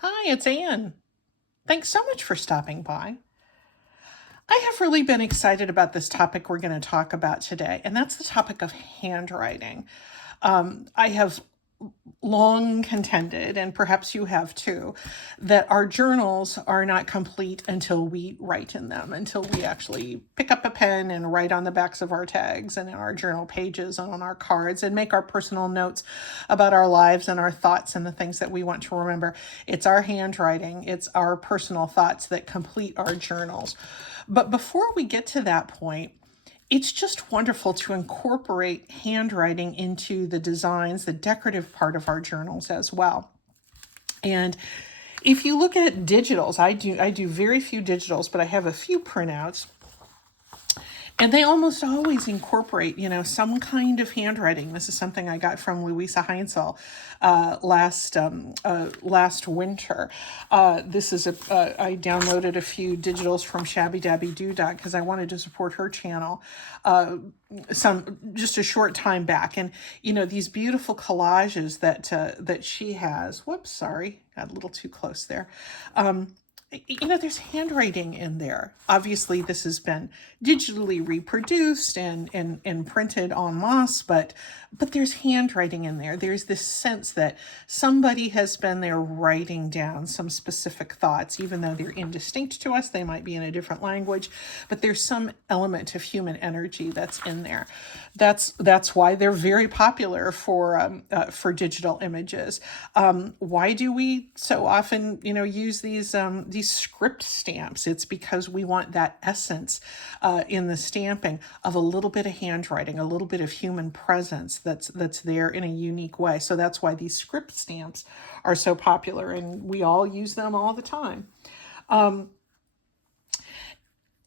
Hi, it's Anne. Thanks so much for stopping by. I have really been excited about this topic we're going to talk about today, and that's the topic of handwriting. I have long contended, and perhaps you have too, that our journals are not complete until we write in them, until we actually pick up a pen and write on the backs of our tags and in our journal pages and on our cards and make our personal notes about our lives and our thoughts and the things that we want to remember. It's our handwriting, it's our personal thoughts that complete our journals. But before we get to that point, it's just wonderful to incorporate handwriting into the designs, the decorative part of our journals as well. And if you look at digitals, I do very few digitals, but I have a few printouts. And they almost always incorporate, some kind of handwriting. This is something I got from Louisa Heinzel last winter. This is I downloaded a few digitals from Shabby Dabby Doodah because I wanted to support her channel. Some just a short time back, and these beautiful collages that she has. Whoops, sorry, got a little too close there. There's handwriting in there. Obviously, this has been digitally reproduced and printed en masse, but there's handwriting in there. There's this sense that somebody has been there writing down some specific thoughts, even though they're indistinct to us. They might be in a different language, but there's some element of human energy that's in there. That's why they're very popular for digital images. Why do we so often use these script stamps? It's because we want that essence in the stamping of a little bit of handwriting, a little bit of human presence that's there in a unique way. So that's why these script stamps are so popular, and we all use them all the time.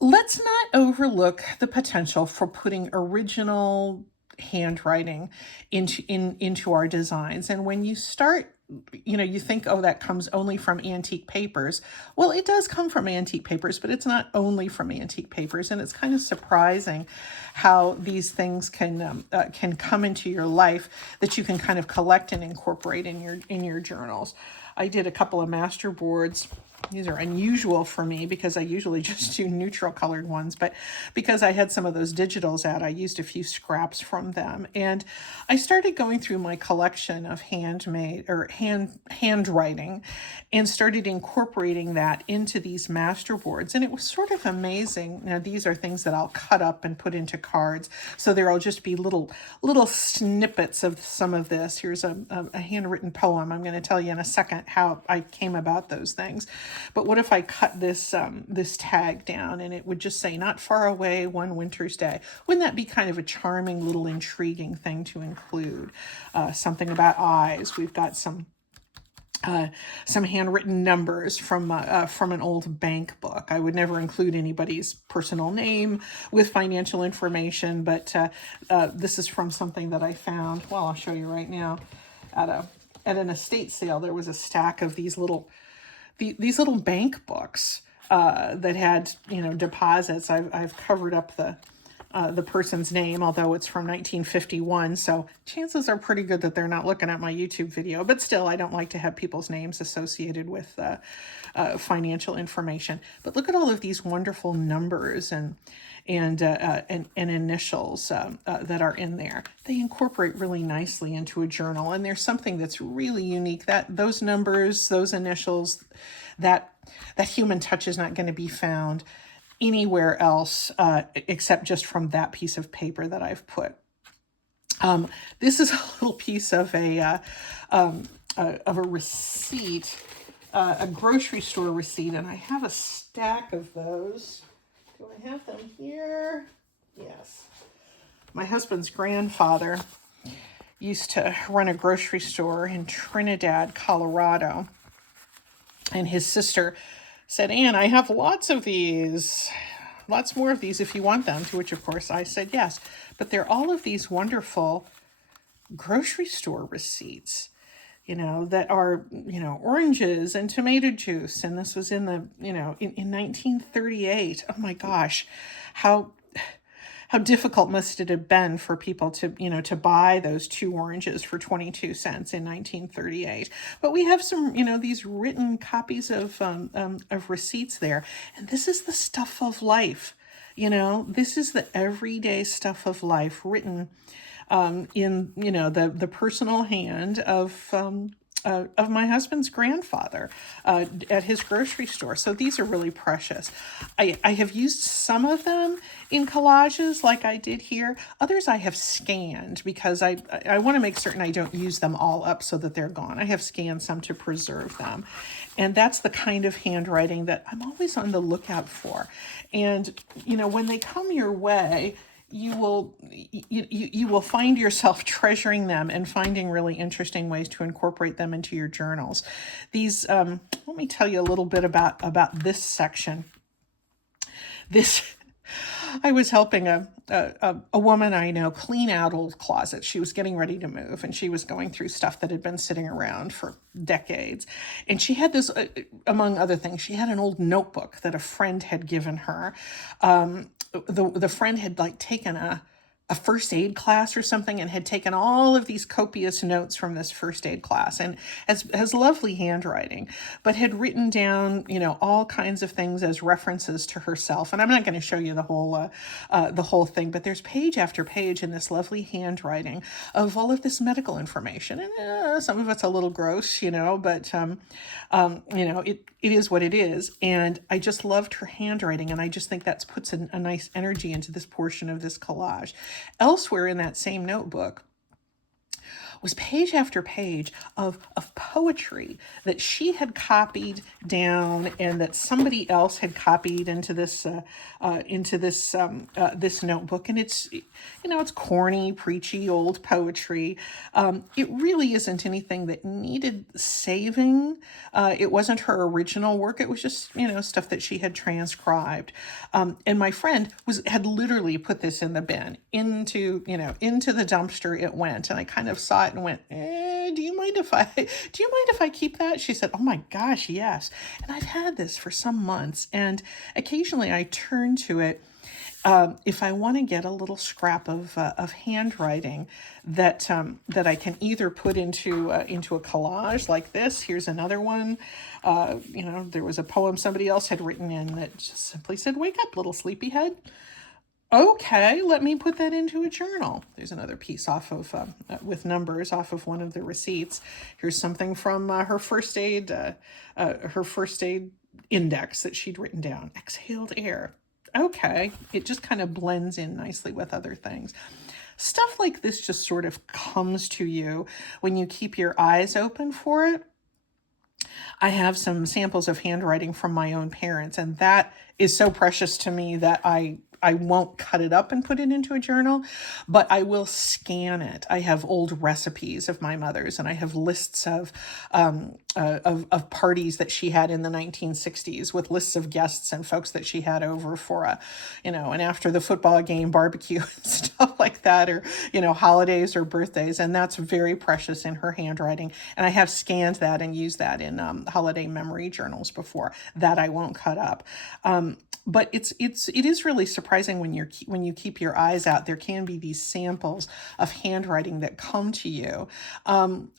Let's not overlook the potential for putting original handwriting into our designs. And when you start, you think, oh, that comes only from antique papers. Well, it does come from antique papers, but it's not only from antique papers. And it's kind of surprising how these things can come into your life that you can kind of collect and incorporate in your journals. I did a couple of master boards. These are unusual for me because I usually just do neutral colored ones, but because I had some of those digitals out, I used a few scraps from them. And I started going through my collection of handwriting and started incorporating that into these master boards. And it was sort of amazing. Now, these are things that I'll cut up and put into cards. So there'll just be little snippets of some of this. Here's a handwritten poem. I'm going to tell you in a second how I came about those things. But what if I cut this tag down and it would just say, "Not far away, one winter's day"? Wouldn't that be kind of a charming little intriguing thing to include? Something about eyes. We've got some handwritten numbers from an old bank book. I would never include anybody's personal name with financial information, but this is from something that I found. Well, I'll show you right now. At an estate sale, there was a stack of these little bank books that had deposits. I've covered up the person's name, although it's from 1951, so chances are pretty good that they're not looking at my YouTube video. But still, I don't like to have people's names associated with financial information. But look at all of these wonderful numbers and initials that are in there. They incorporate really nicely into a journal, and there's something that's really unique. That those numbers, those initials, that human touch is not going to be found anywhere else except just from that piece of paper that I've put. This is a little piece of a receipt, a grocery store receipt, and I have a stack of those. Do I have them here? Yes. My husband's grandfather used to run a grocery store in Trinidad, Colorado, and his sister said, "Anne, I have lots of these, lots more of these if you want them," to which, of course, I said yes. But they're all of these wonderful grocery store receipts, that are, oranges and tomato juice. And this was in 1938. Oh my gosh, how how difficult must it have been for people to, to buy those 2 oranges for 22 cents in 1938. But we have some, these written copies of receipts there. And this is the stuff of life. This is the everyday stuff of life written in, the personal hand of my husband's grandfather at his grocery store. So these are really precious. I have used some of them in collages like I did here. Others I have scanned because I want to make certain I don't use them all up so that they're gone. I have scanned some to preserve them. And that's the kind of handwriting that I'm always on the lookout for. And, when they come your way, you will find yourself treasuring them and finding really interesting ways to incorporate them into your journals. These, let me tell you a little bit about this section. I was helping a woman I know clean out old closets. She was getting ready to move, and she was going through stuff that had been sitting around for decades. And she had this, among other things, she had an old notebook that a friend had given her. The friend had taken a first aid class or something and had taken all of these copious notes from this first aid class, and has lovely handwriting, but had written down, all kinds of things as references to herself. And I'm not going to show you the whole thing, but there's page after page in this lovely handwriting of all of this medical information. And some of it's a little gross, but, it is what it is. And I just loved her handwriting. And I just think that puts a nice energy into this portion of this collage. Elsewhere in that same notebook was page after page of poetry that she had copied down and that somebody else had copied into this this notebook. And it's corny, preachy old poetry. It really isn't anything that needed saving. It wasn't her original work. It was just stuff that she had transcribed. And my friend had literally put this in the bin, into the dumpster it went. And I kind of saw it and went, do you mind if I keep that? She said, oh my gosh, yes. And I've had this for some months, and occasionally I turn to it if I want to get a little scrap of handwriting that I can either put into a collage like this. Here's another one. There was a poem somebody else had written in that just simply said, "Wake up, little sleepyhead." Okay, let me put that into a journal. There's another piece off of with numbers off of one of the receipts. Here's something from her first aid index that she'd written down. Exhaled air. Okay, it just kind of blends in nicely with other things. Stuff like this just sort of comes to you when you keep your eyes open for it. I have some samples of handwriting from my own parents, and that is so precious to me that I won't cut it up and put it into a journal, but I will scan it. I have old recipes of my mother's, and I have lists of parties that she had in the 1960s with lists of guests and folks that she had over for an after the football game barbecue and stuff like that, or, holidays or birthdays. And that's very precious in her handwriting. And I have scanned that and used that in holiday memory journals before. That I won't cut up. But it is really surprising when you keep your eyes out. There can be these samples of handwriting that come to you.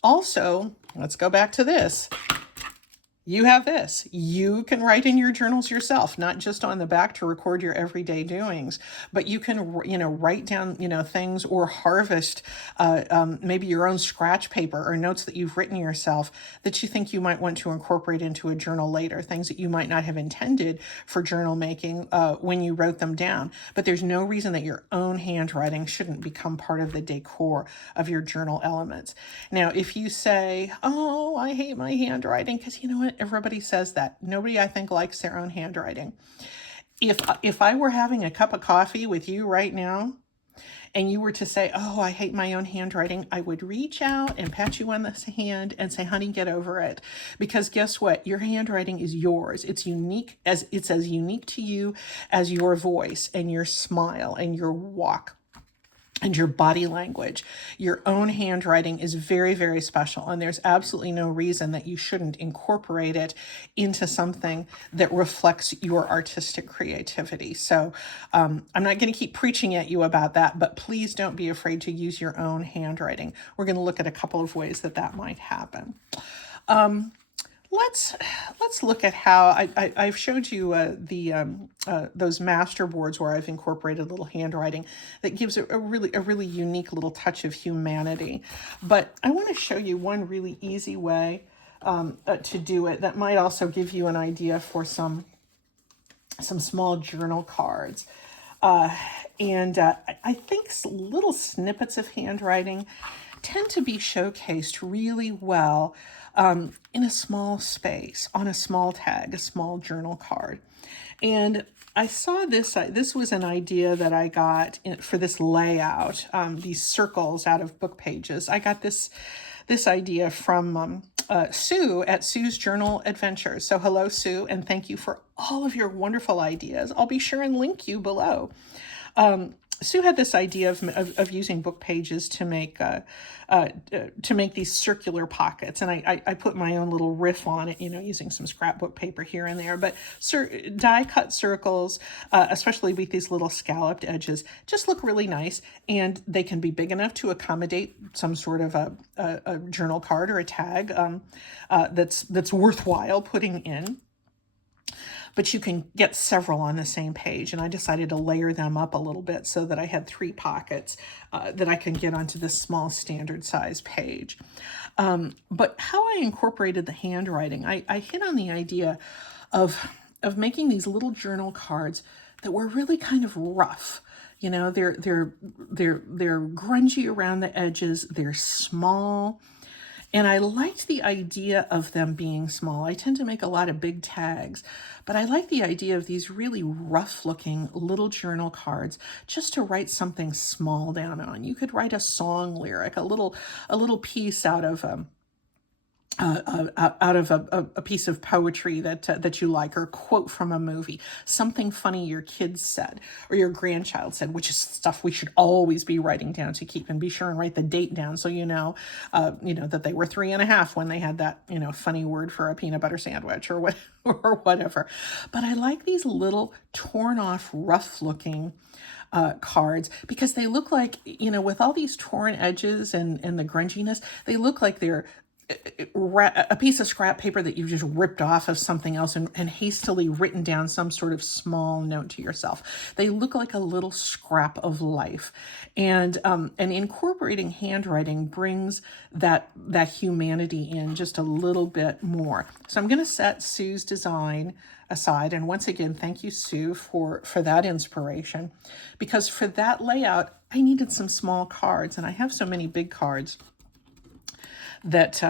Also, let's go back to this. You have this. You can write in your journals yourself, not just on the back to record your everyday doings, but you can, write down, things, or harvest maybe your own scratch paper or notes that you've written yourself that you think you might want to incorporate into a journal later, things that you might not have intended for journal making when you wrote them down. But there's no reason that your own handwriting shouldn't become part of the decor of your journal elements. Now, if you say, oh, I hate my handwriting, because you know what? Everybody says that. Nobody, I think, likes their own handwriting. If I were having a cup of coffee with you right now, and you were to say, oh, I hate my own handwriting, I would reach out and pat you on the hand and say, honey, get over it. Because guess what? Your handwriting is yours. It's as unique to you as your voice and your smile and your walk. and your body language. Your own handwriting is very, very special, and there's absolutely no reason that you shouldn't incorporate it into something that reflects your artistic creativity. So I'm not going to keep preaching at you about that, but please don't be afraid to use your own handwriting. We're going to look at a couple of ways that that might happen. Let's look at how I've showed you those master boards where I've incorporated little handwriting that gives a really unique little touch of humanity. But I want to show you one really easy way to do it that might also give you an idea for some small journal cards. I think little snippets of handwriting tend to be showcased really well in a small space, on a small tag, a small journal card. And I saw this, this was an idea that I got for this layout, these circles out of book pages. I got this idea from Sue at Sue's Journal Adventures. So hello, Sue, and thank you for all of your wonderful ideas. I'll be sure and link you below. Sue had this idea of using book pages to make these circular pockets, and I put my own little riff on it, using some scrapbook paper here and there. But die cut circles, especially with these little scalloped edges, just look really nice, and they can be big enough to accommodate some sort of a journal card or a tag that's worthwhile putting in. But you can get several on the same page, and I decided to layer them up a little bit so that I had 3 pockets that I can get onto this small standard size page. But how I incorporated the handwriting, I hit on the idea of making these little journal cards that were really kind of rough. They're grungy around the edges. They're small. And I liked the idea of them being small. I tend to make a lot of big tags, but I like the idea of these really rough looking little journal cards just to write something small down on. You could write a song lyric, a little piece out of a piece of poetry that you like, or a quote from a movie, something funny your kids said or your grandchild said, which is stuff we should always be writing down to keep, and be sure and write the date down so that they were 3.5 when they had that funny word for a peanut butter sandwich or whatever. But I like these little torn off, rough looking cards, because they look like, with all these torn edges and the grunginess, they look like they're a piece of scrap paper that you've just ripped off of something else and hastily written down some sort of small note to yourself. They look like a little scrap of life. And incorporating handwriting brings that humanity in just a little bit more. So I'm going to set Sue's design aside. And once again, thank you, Sue, for that inspiration. Because for that layout, I needed some small cards, and I have so many big cards that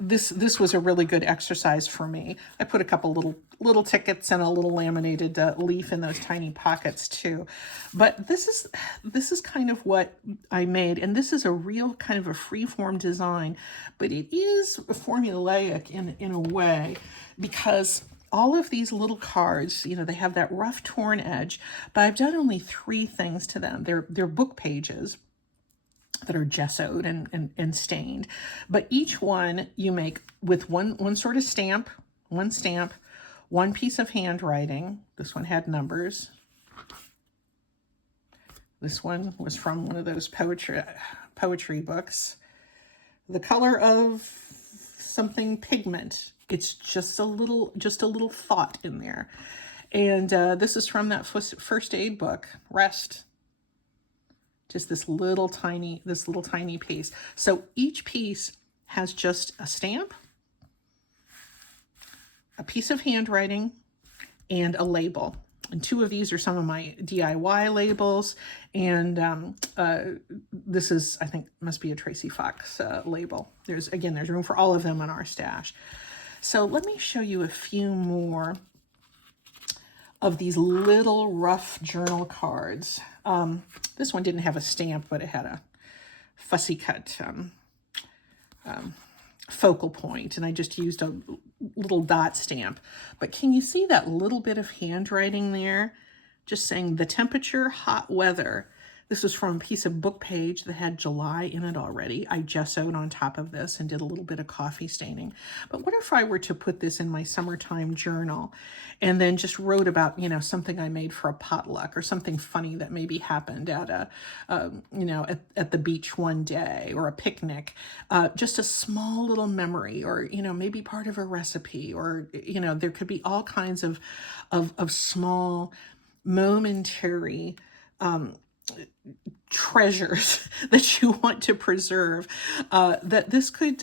this was a really good exercise for me. I put a couple little tickets and a little laminated leaf in those tiny pockets too. But this is kind of what I made, and this is a real kind of a free-form design, but it is formulaic in a way, because all of these little cards, they have that rough torn edge, but I've done only 3 things to them. They're book pages that are gessoed and stained, but each one you make with one sort of stamp, one piece of handwriting. This one had numbers. This one was from one of those poetry books. The color of something pigment. It's just a little thought in there. And this is from that first aid book, Rest. Just this little tiny piece. So each piece has just a stamp, a piece of handwriting, and a label. And 2 of these are some of my DIY labels. And this is, I think, must be a Tracy Fox label. There's room for all of them in our stash. So let me show you a few more of these little rough journal cards. This one didn't have a stamp, but it had a fussy cut focal point, and I just used a little dot stamp. But can you see that little bit of handwriting there? Just saying the temperature, hot weather. This was from a piece of book page that had July in it already. I gessoed on top of this and did a little bit of coffee staining. But what if I were to put this in my summertime journal and then just wrote about, something I made for a potluck or something funny that maybe happened at at the beach one day, or a picnic, just a small little memory, or, maybe part of a recipe, or, there could be all kinds of small momentary treasures that you want to preserve, that this could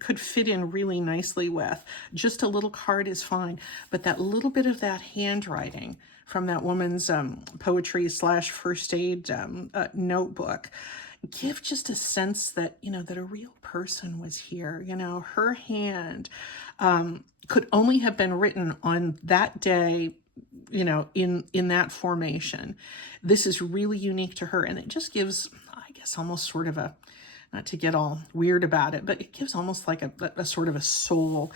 could fit in really nicely with. Just a little card is fine, but that little bit of that handwriting from that woman's poetry / first aid notebook give just a sense that that a real person was here. Her hand could only have been written on that day, in that formation. This is really unique to her, and it just gives, I guess, almost sort of a, not to get all weird about it, but it gives almost like a sort of a soul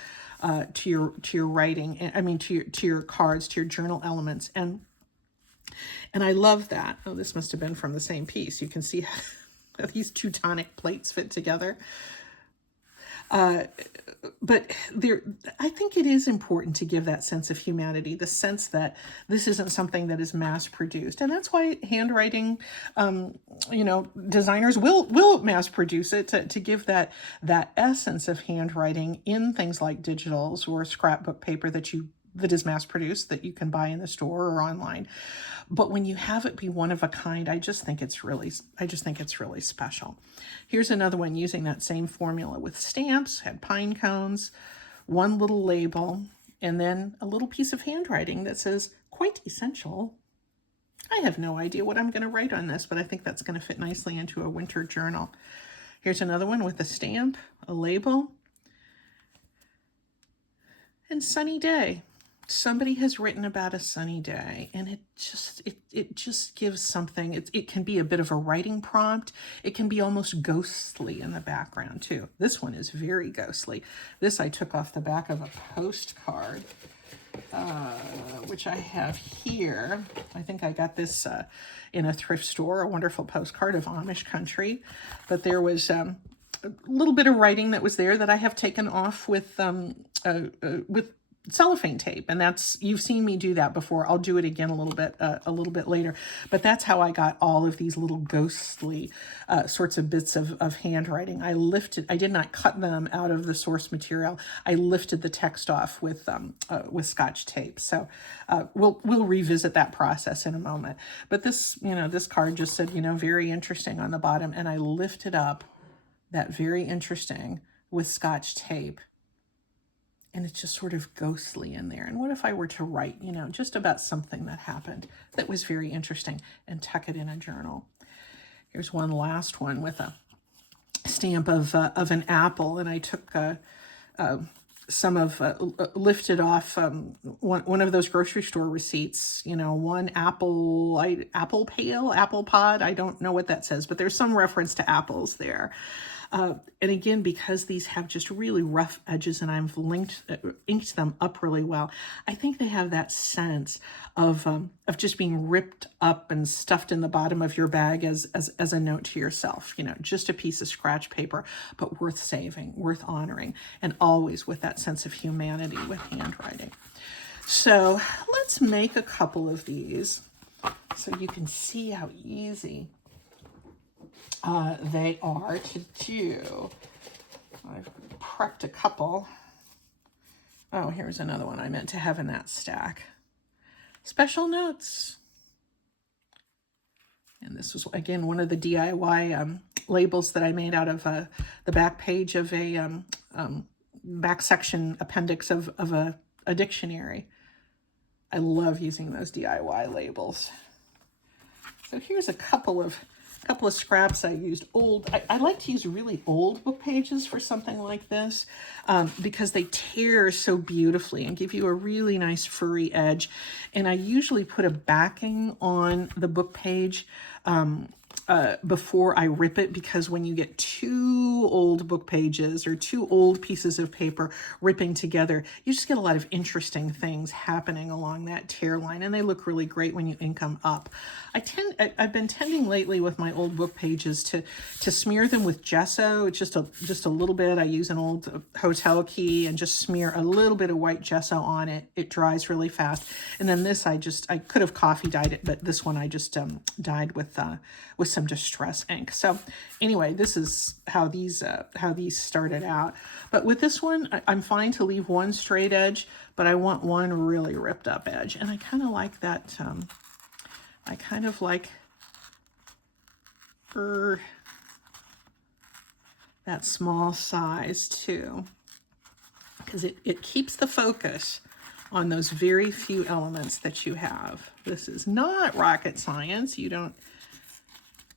to your writing. I mean, to your cards, to your journal elements, and I love that. Oh, this must have been from the same piece. You can see how these Teutonic plates fit together. But I think it is important to give that sense of humanity, the sense that this isn't something that is mass produced. And that's why handwriting, designers will mass produce it to give that essence of handwriting in things like digitals or scrapbook paper that is mass produced, that you can buy in the store or online. But when you have it be one of a kind, I just think it's really special. Here's another one using that same formula with stamps, had pine cones, one little label, and then a little piece of handwriting that says, "Quite essential." I have no idea what I'm going to write on this, but I think that's going to fit nicely into a winter journal. Here's another one with a stamp, a label, and sunny day. Somebody has written about a sunny day, and it just gives something. It can be a bit of a writing prompt. It can be almost ghostly in the background too. This one is very ghostly. This I took off the back of a postcard, which I have here. I think I got this in a thrift store, a wonderful postcard of Amish country. But there was a little bit of writing that was there that I have taken off with cellophane tape, and you've seen me do that before. I'll do it again a little bit later, but that's how I got all of these little ghostly sorts of bits of handwriting. I did not cut them out of the source material. I lifted the text off with Scotch tape. So we'll revisit that process in a moment. But this card just said, very interesting on the bottom, and I lifted up that very interesting with Scotch tape. And it's just sort of ghostly in there. And what if I were to write, just about something that happened that was very interesting and tuck it in a journal? Here's one last one with a stamp of an apple. And I took lifted off one of those grocery store receipts, one apple pail, apple pod. I don't know what that says, but there's some reference to apples there. And again, because these have just really rough edges and I've inked them up really well, I think they have that sense of just being ripped up and stuffed in the bottom of your bag as a note to yourself, just a piece of scratch paper, but worth saving, worth honoring, and always with that sense of humanity with handwriting. So let's make a couple of these so you can see how easy they are to do. I've prepped a couple. Oh, here's another one I meant to have in that stack. Special notes. And this was, again, one of the DIY labels that I made out of the back page of a back section appendix of a dictionary. I love using those DIY labels. So here's a couple of scraps I used. I like to use really old book pages for something like this because they tear so beautifully and give you a really nice furry edge. And I usually put a backing on the book page before I rip it, because when you get two old book pages or two old pieces of paper ripping together, you just get a lot of interesting things happening along that tear line, and they look really great when you ink them up. I've been tending lately with my old book pages to smear them with gesso. It's just a little bit. I use an old hotel key and just smear a little bit of white gesso on it. It dries really fast. And then this, I could have coffee dyed it, but this one I just dyed with some distress ink. So anyway, this is how these started out. But with this one, I'm fine to leave one straight edge, but I want one really ripped up edge. And I kind of like that. I kind of like that small size too, because it keeps the focus on those very few elements that you have. This is not rocket science. You don't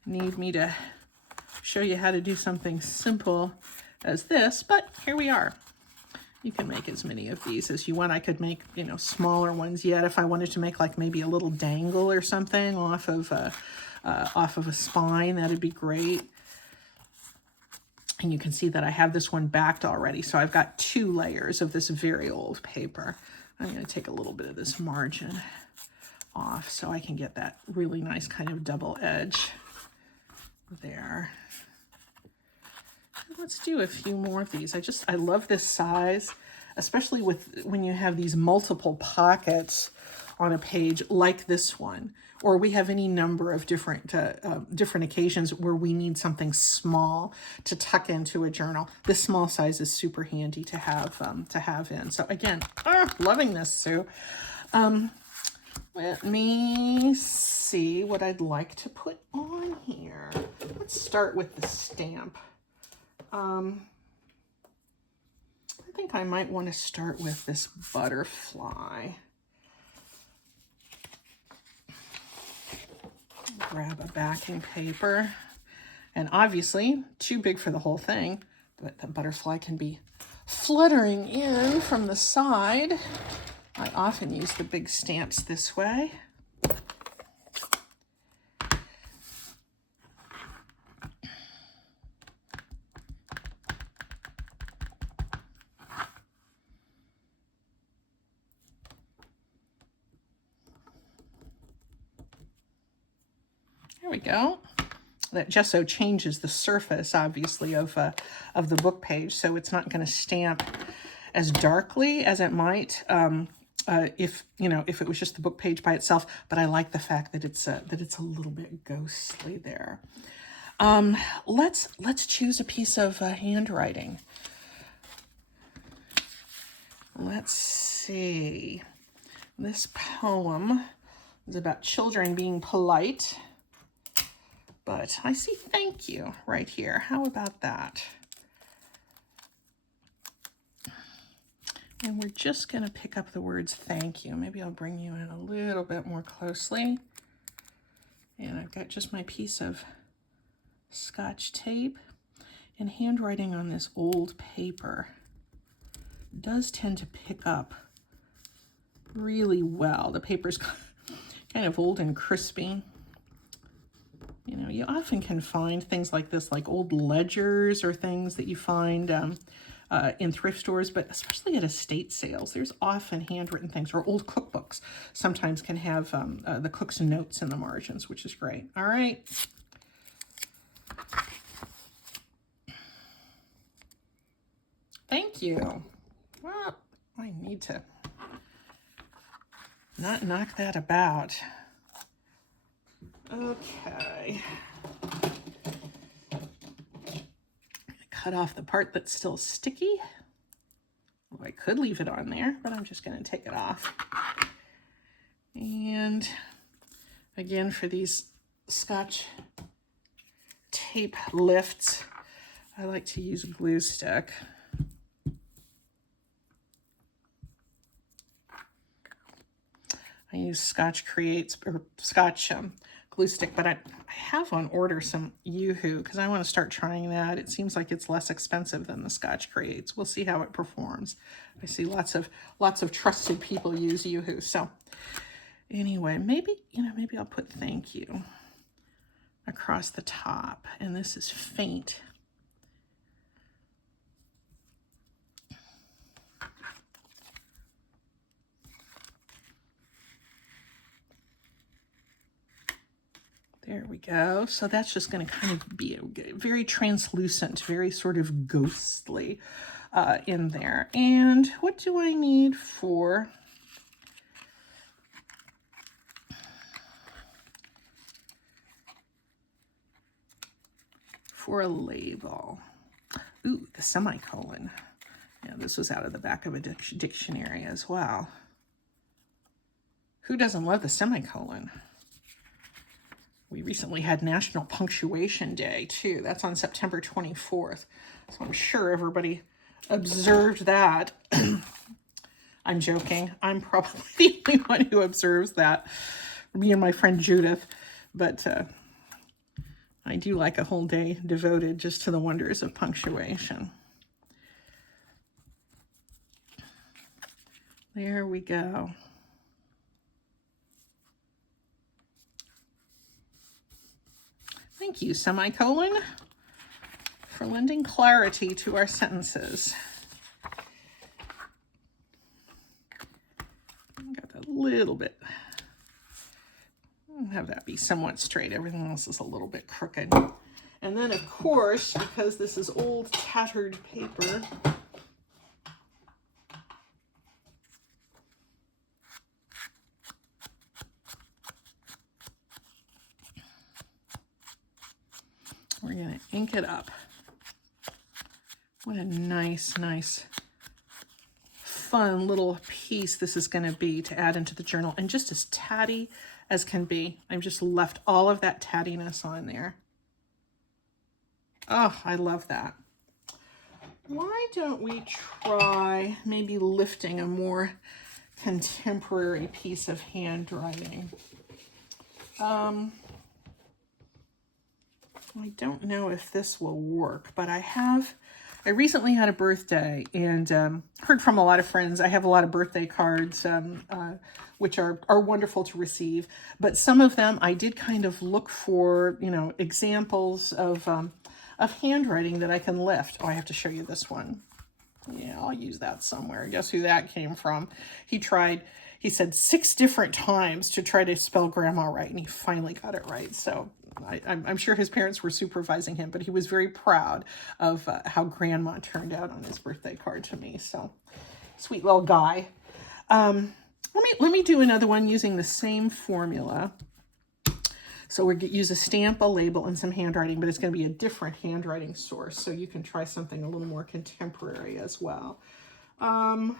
need me to show you how to do something simple as this, but here we are. You can make as many of these as you want. I could make, smaller ones yet if I wanted to make like maybe a little dangle or something off of a spine. That'd be great. And you can see that I have this one backed already. So I've got 2 layers of this very old paper. I'm going to take a little bit of this margin off so I can get that really nice kind of double edge there. Let's do a few more of these. I love this size, especially when you have these multiple pockets on a page like this one, or we have any number of different occasions where we need something small to tuck into a journal. This small size is super handy to have in. So again, loving this, Sue. Let me see what I'd like to put on here. Let's start with the stamp. I think I might want to start with this butterfly. Grab a backing paper, and obviously too big for the whole thing, but the butterfly can be fluttering in from the side. I often use the big stamps this way. There we go. That gesso changes the surface, obviously, of the book page, so it's not going to stamp as darkly as it might if it was just the book page by itself. But I like the fact that it's a little bit ghostly there. Let's choose a piece of handwriting. Let's see. This poem is about children being polite. But I see thank you right here. How about that? And we're just going to pick up the words thank you. Maybe I'll bring you in a little bit more closely. And I've got just my piece of Scotch tape. And handwriting on this old paper does tend to pick up really well. The paper's kind of old and crispy. You often can find things like this, like old ledgers or things that you find in thrift stores, but especially at estate sales, there's often handwritten things, or old cookbooks sometimes can have the cook's notes in the margins, which is great. All right. Thank you. Well, I need to not knock that about. Okay. I'm going to cut off the part that's still sticky. Well, I could leave it on there, but I'm just going to take it off. And again, for these Scotch tape lifts, I like to use a glue stick. I use Scotch Creates, or Scotch glue stick, but I have on order some Yoo-Hoo because I want to start trying that. It seems like it's less expensive than the Scotch Creates. We'll see how it performs. I see lots of trusted people use Yoo-Hoo. So anyway, maybe I'll put thank you across the top, and this is faint. There we go. So that's just going to kind of be very translucent, very sort of ghostly in there. And what do I need for a label? Ooh, the semicolon. Yeah, this was out of the back of a dictionary as well. Who doesn't love the semicolon? We recently had National Punctuation Day, too. That's on September 24th. So I'm sure everybody observed that. I'm joking. I'm probably the only one who observes that. Me and my friend Judith. But I do like a whole day devoted just to the wonders of punctuation. There we go. Thank you, semicolon, for lending clarity to our sentences. Got a little bit. I'll have that be somewhat straight. Everything else is a little bit crooked. And then, of course, because this is old, tattered paper, we're going to ink it up. What a nice, nice, fun little piece this is going to be to add into the journal. And just as tatty as can be. I've just left all of that tattiness on there. Oh, I love that. Why don't we try maybe lifting a more contemporary piece of handwriting? I don't know if this will work, but I recently had a birthday and heard from a lot of friends. I have a lot of birthday cards, which are wonderful to receive, but some of them I did kind of look for, examples of handwriting that I can lift. Oh, I have to show you this one. Yeah, I'll use that somewhere. Guess who that came from? He said 6 different times to try to spell grandma right, and he finally got it right. So I'm sure his parents were supervising him, but he was very proud of how grandma turned out on his birthday card to me. So sweet little guy. Let me do another one using the same formula. So we're going to use a stamp, a label, and some handwriting, but it's going to be a different handwriting source. So you can try something a little more contemporary as well. How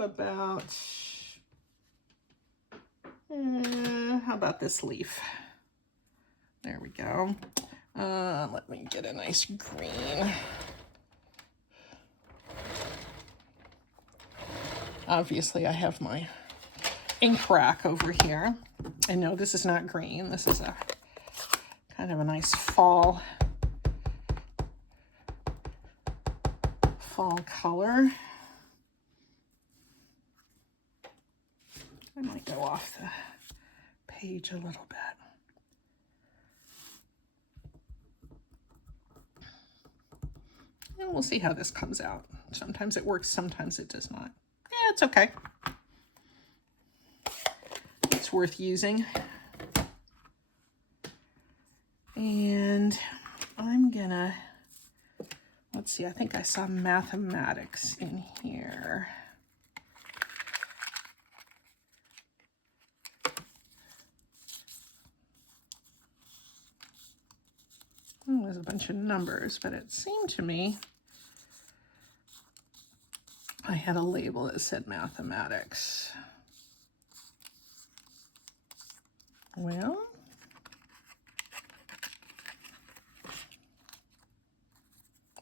about this leaf? There we go. Let me get a nice green. Obviously, I have my ink rack over here. And no, this is not green. This is a kind of a nice fall color. I might go off the page a little bit. And we'll see how this comes out. Sometimes it works, sometimes it does not. Yeah, it's okay. It's worth using. And I'm gonna, let's see, I think I saw mathematics in here. Oh, there's a bunch of numbers, but it seemed to me I had a label that said mathematics. Well,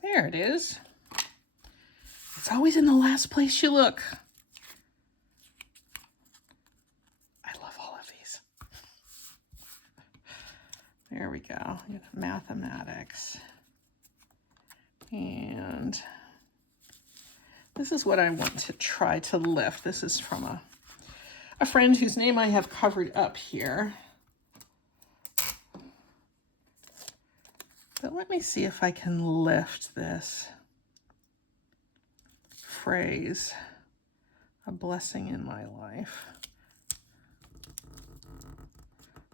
there it is. It's always in the last place you look. I love all of these. There we go. Mathematics. And this is what I want to try to lift. This is from a friend whose name I have covered up here. But let me see if I can lift this phrase, a blessing in my life.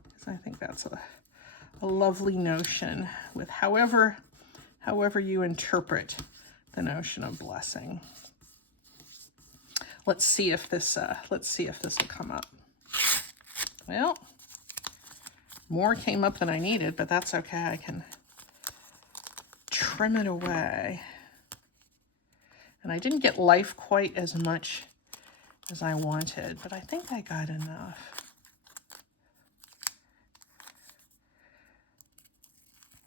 Because I think that's a lovely notion with however you interpret the notion of blessing. Let's see if this will come up. Well, more came up than I needed, but that's okay. I can trim it away. And I didn't get life quite as much as I wanted, but I think I got enough.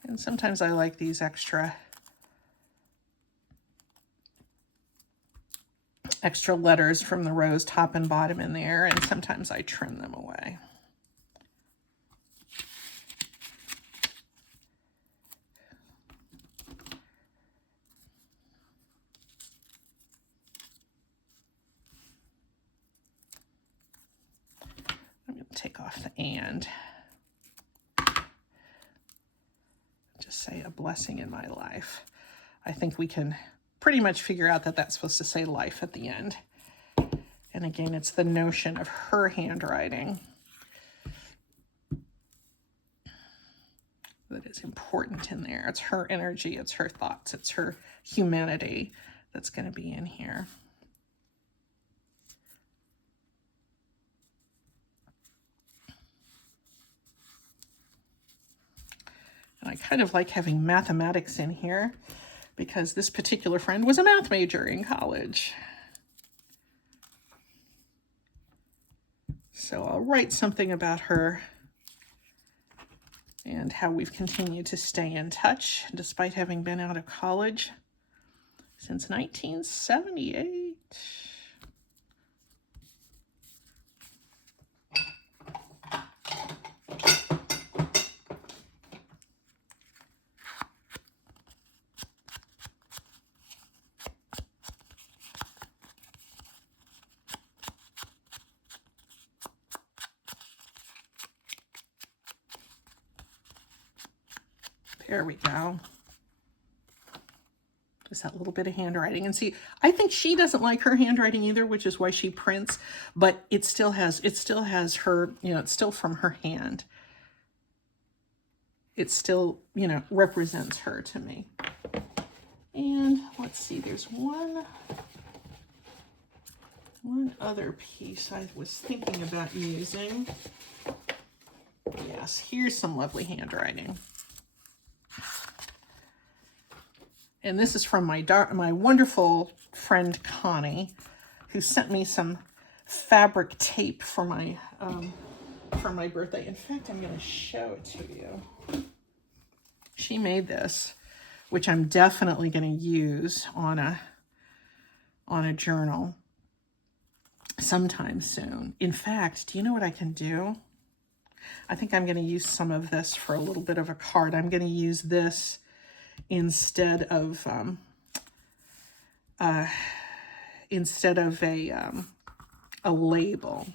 And sometimes I like these extra letters from the rose, top and bottom in there, and sometimes I trim them away. I'm going to take off the and. Just say a blessing in my life. I think we can pretty much figure out that that's supposed to say life at the end. And again, it's the notion of her handwriting that is important in there. It's her energy, it's her thoughts, it's her humanity that's going to be in here. And I kind of like having mathematics in here because this particular friend was a math major in college. So I'll write something about her and how we've continued to stay in touch despite having been out of college since 1978. There we go. Just that little bit of handwriting. And see, I think she doesn't like her handwriting either, which is why she prints, but it still has her, you know, it's still from her hand. It still, you know, represents her to me. And let's see, there's one other piece I was thinking about using. Yes, here's some lovely handwriting. And this is from my wonderful friend Connie, who sent me some fabric tape for my birthday. In fact, I'm going to show it to you. She made this, which I'm definitely going to use on a journal sometime soon. In fact, do you know what I can do? I think I'm going to use some of this for a little bit of a card. I'm going to use this instead of a label.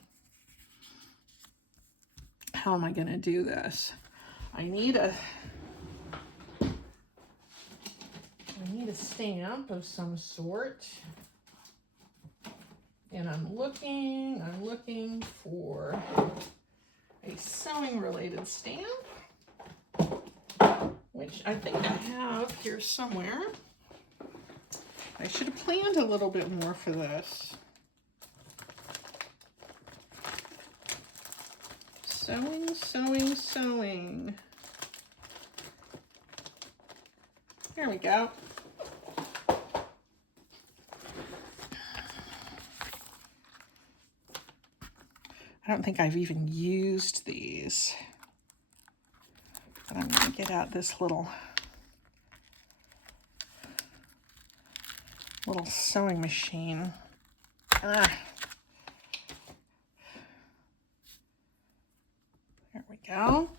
How am I going to do this? I need a stamp of some sort, and I'm looking for a sewing related stamp, which I think I have here somewhere. I should have planned a little bit more for this. Sewing. There we go. I don't think I've even used these. But I'm going to get out this little sewing machine. There we go.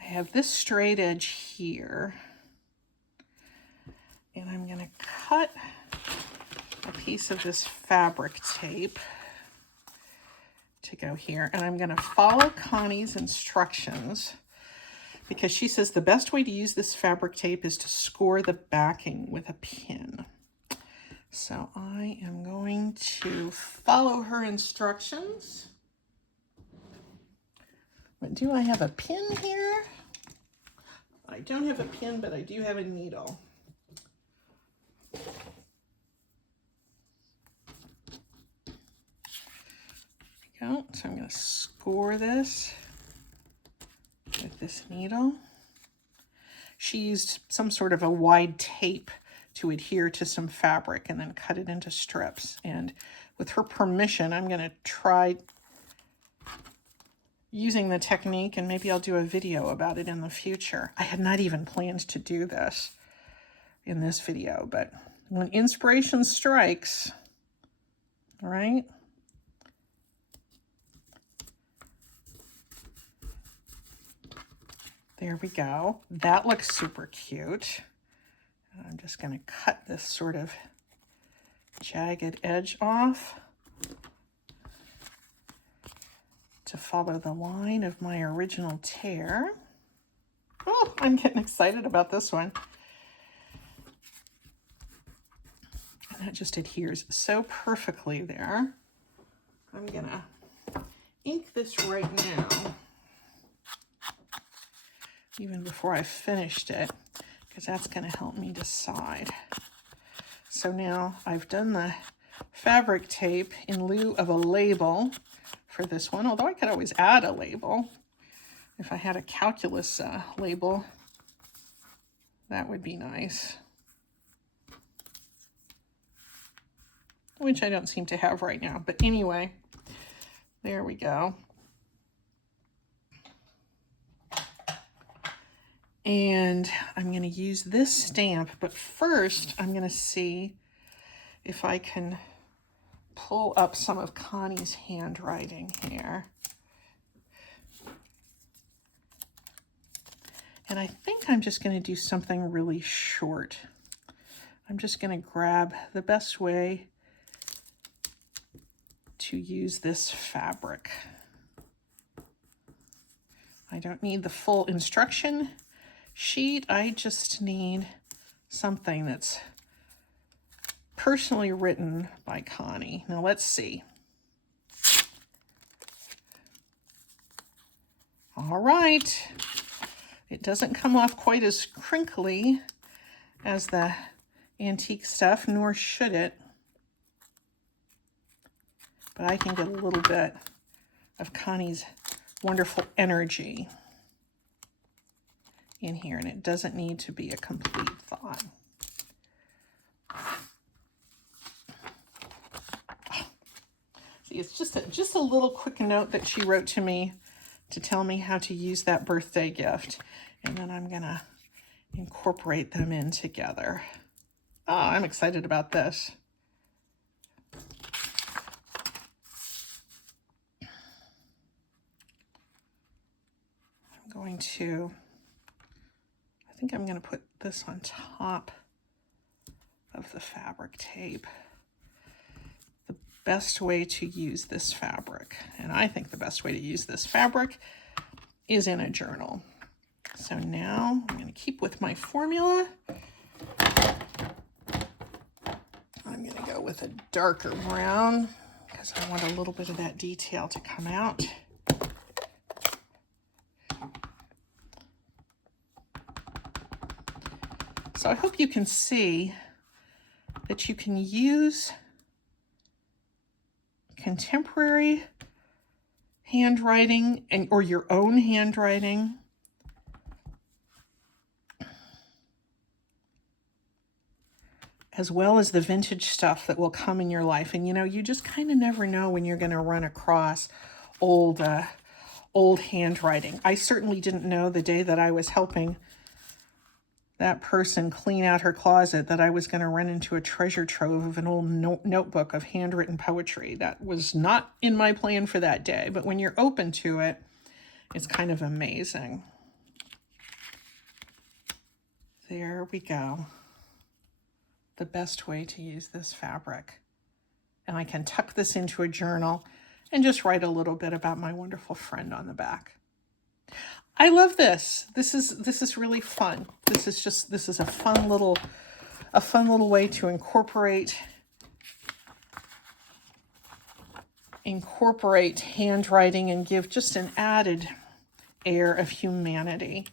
I have this straight edge here, and I'm going to cut a piece of this fabric tape to go here, and I'm going to follow Connie's instructions because she says the best way to use this fabric tape is to score the backing with a pin. So I am going to follow her instructions. But do I have a pin here? I don't have a pin, but I do have a needle. There we go. So I'm going to score this with this needle. She used some sort of a wide tape to adhere to some fabric and then cut it into strips. And with her permission, I'm going to try using the technique, and maybe I'll do a video about it in the future. I had not even planned to do this in this video, but when inspiration strikes, all right? There we go. That looks super cute. I'm just going to cut this sort of jagged edge off to follow the line of my original tear. Oh, I'm getting excited about this one. And that just adheres so perfectly there. I'm going to ink this right now, even before I finished it, because that's going to help me decide. So now I've done the fabric tape in lieu of a label for this one, although I could always add a label. If I had a calculus label, that would be nice, which I don't seem to have right now. But anyway, there we go. And I'm going to use this stamp, but first I'm going to see if I can pull up some of Connie's handwriting here. And I think I'm just going to do something really short. I'm just going to grab the best way to use this fabric. I don't need the full instruction sheet. I just need something that's personally written by Connie. Now let's see. All right. It doesn't come off quite as crinkly as the antique stuff, nor should it. But I can get a little bit of Connie's wonderful energy in here, and it doesn't need to be a complete thought. See, it's just a little quick note that she wrote to me to tell me how to use that birthday gift, and then I'm gonna incorporate them in together. Oh, I'm excited about this. I think I'm going to put this on top of the fabric tape. The best way to use this fabric, and I think the best way to use this fabric, is in a journal. So now I'm going to keep with my formula. I'm going to go with a darker brown because I want a little bit of that detail to come out. So I hope you can see that you can use contemporary handwriting or your own handwriting as well as the vintage stuff that will come in your life. And you know, you just kind of never know when you're going to run across old handwriting. I certainly didn't know the day that I was helping that person clean out her closet that I was going to run into a treasure trove of an old notebook of handwritten poetry. That was not in my plan for that day, but when you're open to it, it's kind of amazing. There we go. The best way to use this fabric. and I can tuck this into a journal and just write a little bit about my wonderful friend on the back. I love this. This is really fun. This is a fun little way to incorporate handwriting and give just an added air of humanity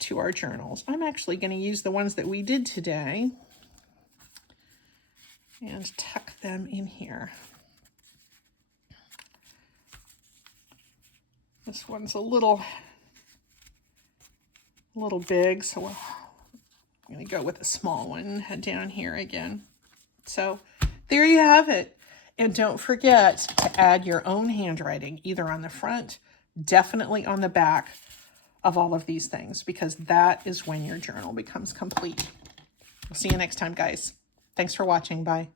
to our journals. I'm actually going to use the ones that we did today and tuck them in here. This one's a little big, so I'm going to go with a small one down here again. So there you have it. And don't forget to add your own handwriting, either on the front, definitely on the back of all of these things, because that is when your journal becomes complete. We'll see you next time, guys. Thanks for watching. Bye.